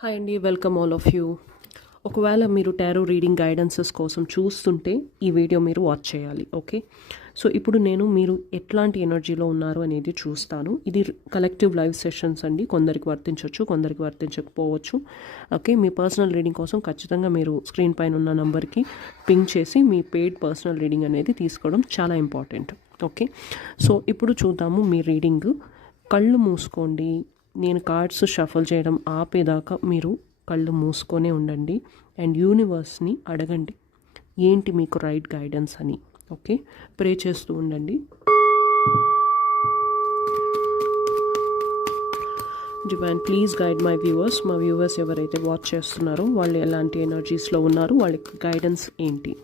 Hi అండి welcome all of you ఒకవేళ మీరు టారో రీడింగ్ గైడెన్సెస్ కోసం చూస్తుంటే ఈ వీడియో మీరు వాచ్ చేయాలి ఓకే సో ఇప్పుడు నేను మీరు ఎట్లాంటి ఎనర్జీలో ఉన్నారు అనేది చూస్తాను. ఇది కలెక్టివ్ లైవ్ సెషన్స్ అండి. కొందరికి వర్తించవచ్చు కొందరికి వర్తించకపోవచ్చు ఓకే మీ పర్సనల్ రీడింగ్ కోసం ఖచ్చితంగా మీరు స్క్రీన్ పైన ఉన్న నెంబర్కి పింక్ చేసి మీ పెయిడ్ పర్సనల్ రీడింగ్ అనేది తీసుకోవడం చాలా ఇంపార్టెంట్ ఓకే సో ఇప్పుడు చూద్దాము మీ రీడింగ్ కళ్ళు మూసుకోండి నేను కార్డ్స్ షఫల్ చేయడం ఆపేదాకా మీరు కళ్ళు మూసుకొనే ఉండండి అండ్ యూనివర్స్ని అడగండి. ఏంటి మీకు రైట్ గైడెన్స్ అని? ఓకే ప్రే చేస్తూ ఉండండి. Divine please guide my viewers మా వ్యూవర్స్ ఎవరైతే వాచ్ చేస్తున్నారో వాళ్ళు ఎలాంటి ఎనర్జీస్లో ఉన్నారు వాళ్ళకి గైడెన్స్ ఏంటి?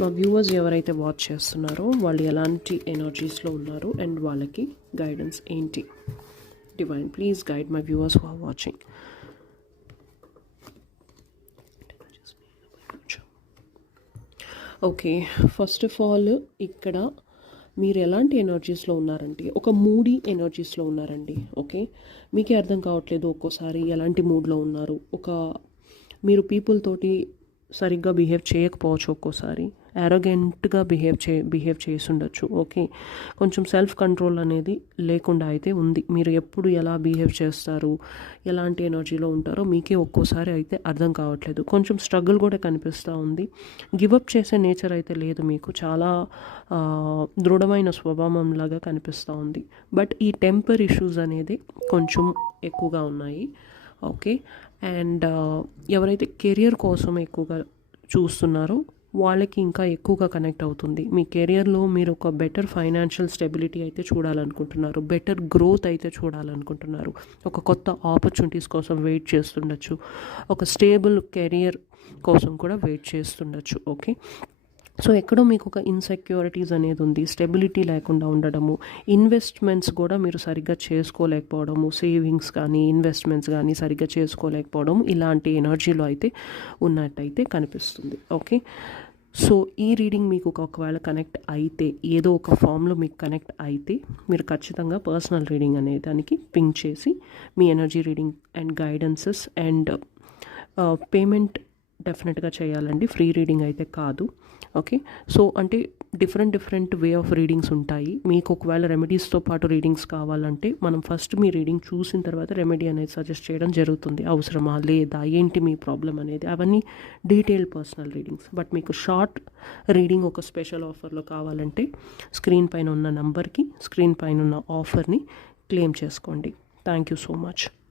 మా వ్యూవర్స్ ఎవరైతే వాచ్ చేస్తున్నారో వాళ్ళు ఎలాంటి ఎనర్జీస్లో ఉన్నారు అండ్ వాళ్ళకి గైడెన్స్ ఏంటి? Divine please guide my viewers who are watching okay first of all ఇక్కడ మీరు ఎలాంటి ఎనర్జీస్లో ఉన్నారంటే ఒక మూడీ ఎనర్జీస్లో ఉన్నారండి ఓకే మీకే అర్థం కావట్లేదు ఒక్కోసారి ఎలాంటి మూడ్లో ఉన్నారు. ఒక మీరు పీపుల్ తోటి సరిగ్గా బిహేవ్ చేయకపోవచ్చు ఒక్కోసారి. యారోగెంట్గా బిహేవ్ చే బిహేవ్ చేసి ఓకే కొంచెం సెల్ఫ్ కంట్రోల్ అనేది లేకుండా అయితే ఉంది. మీరు ఎప్పుడు ఎలా బిహేవ్ చేస్తారు? ఎలాంటి ఎనర్జీలో ఉంటారో మీకే ఒక్కోసారి అయితే అర్థం కావట్లేదు. కొంచెం స్ట్రగుల్ కూడా కనిపిస్తూ ఉంది. గివప్ చేసే నేచర్ అయితే లేదు మీకు. చాలా దృఢమైన స్వభావం లాగా కనిపిస్తూ ఉంది. బట్ ఈ టెంపర్ ఇష్యూస్ అనేది కొంచెం ఎక్కువగా ఉన్నాయి. ఓకే అండ్ ఎవరైతే కెరియర్ కోసం ఎక్కువగా చూస్తున్నారో వాళ్ళకి ఇంకా ఎక్కువగా కనెక్ట్ అవుతుంది. మీ కెరియర్లో మీరు ఒక బెటర్ ఫైనాన్షియల్ స్టెబిలిటీ అయితే చూడాలనుకుంటున్నారు. బెటర్ గ్రోత్ అయితే చూడాలనుకుంటున్నారు. ఒక కొత్త ఆపర్చునిటీస్ కోసం వెయిట్ చేస్తుండొచ్చు. ఒక స్టేబుల్ కెరియర్ కోసం కూడా వెయిట్ చేస్తుండొచ్చు. ఓకే సో ఎక్కడో మీకు ఒక ఇన్సెక్యూరిటీస్ అనేది ఉంది. స్టెబిలిటీ లేకుండా ఉండడము ఇన్వెస్ట్మెంట్స్ కూడా మీరు సరిగ్గా చేసుకోలేకపోవడము సేవింగ్స్ కానీ ఇన్వెస్ట్మెంట్స్ కానీ సరిగ్గా చేసుకోలేకపోవడం ఇలాంటి ఎనర్జీలో అయితే ఉన్నట్టయితే కనిపిస్తుంది. ఓకే సో ఈ రీడింగ్ మీకు ఒకవేళ కనెక్ట్ అయితే ఏదో ఒక ఫామ్లో మీకు కనెక్ట్ అయితే మీరు ఖచ్చితంగా పర్సనల్ రీడింగ్ అనే దానికి పింక్ చేసి మీ energy reading and guidances and payment డెఫినెట్గా చేయాలండి. ఫ్రీ రీడింగ్ అయితే కాదు. ఓకే? సో అంటే different different way of readings ఉంటాయి. మీకు ఒకవేళ రెమెడీస్తో పాటు రీడింగ్స్ కావాలంటే మనం ఫస్ట్ మీ రీడింగ్ చూసిన తర్వాత రెమెడీ అనేది సజెస్ట్ చేయడం జరుగుతుంది. అవసరమా? లేదా? ఏంటి మీ ప్రాబ్లం అనేది? అవన్నీ డీటెయిల్ పర్సనల్ రీడింగ్స్. బట్ మీకు షార్ట్ రీడింగ్ ఒక స్పెషల్ ఆఫర్లో కావాలంటే స్క్రీన్ పైన ఉన్న నంబర్కి స్క్రీన్ పైన ఉన్న ఆఫర్ని క్లెయిమ్ చేసుకోండి. Thank you so much.